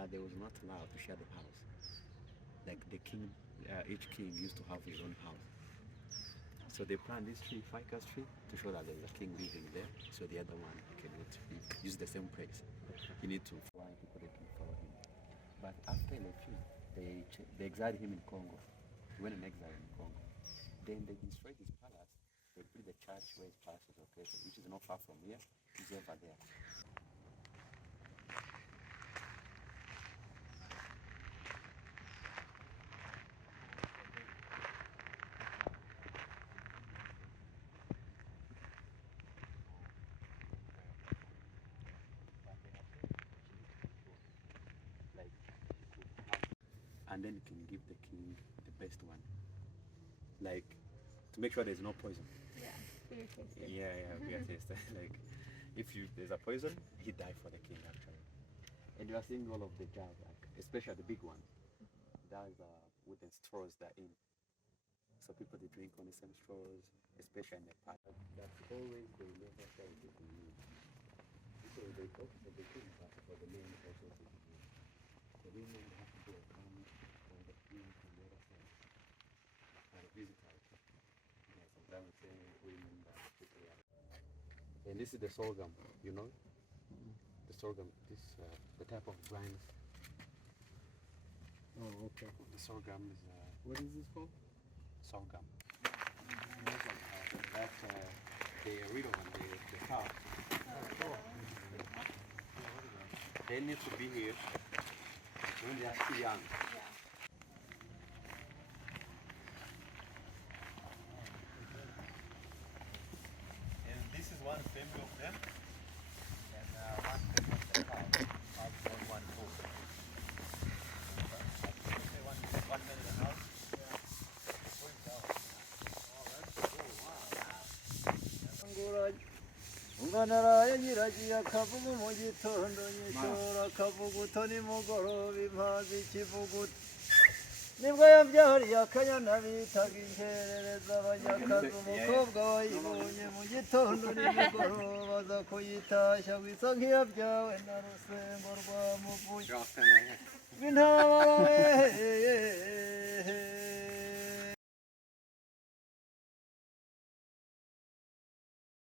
but they was not allowed to share the house. Like the king, each king used to have his own house. So they plant this tree, ficus tree, to show that there's a king living there. So the other one cannot use the same place. You need to find people that can follow him. But after election, they exiled him in Congo. He went in exile in Congo. Then they destroyed his palace. They put the church where his palace was located, which is not far from here. It's over there. And then you can give the king the best one, like to make sure there's no poison. Yeah, beer taster. Yeah, beer taster. Like if there's a poison, he died for the king actually. And you are seeing all of the jars, like especially the big one. There's wooden straws that in. So people they drink on the same straws, especially in the park. That's always they never share it with the men. So they talk for the king, but for the men also to the men. The women have to go come on the king from the other side and visit her. Yeah, sometimes say women that people are. And this is the sorghum, you know? The sorghum, this the type of grains. Oh, okay. The sorghum is What is this called? sorghum. That the real one, the cow. They need to be here when they are still young. And this is one family of them, and one family of the cow of one food. One man in the house. Unganaraye nyiragiye akavuga mu gitondo nyishora akavuguto nimugoroba impazi ikivuguto nibwo yabyariye akanyana bitaga inkerereza abanyakazi umukobwa wayibonye mu gitondo nimugoroba aza kuyitashya wisa nk'iyabyawe na rusengo rwa muvuye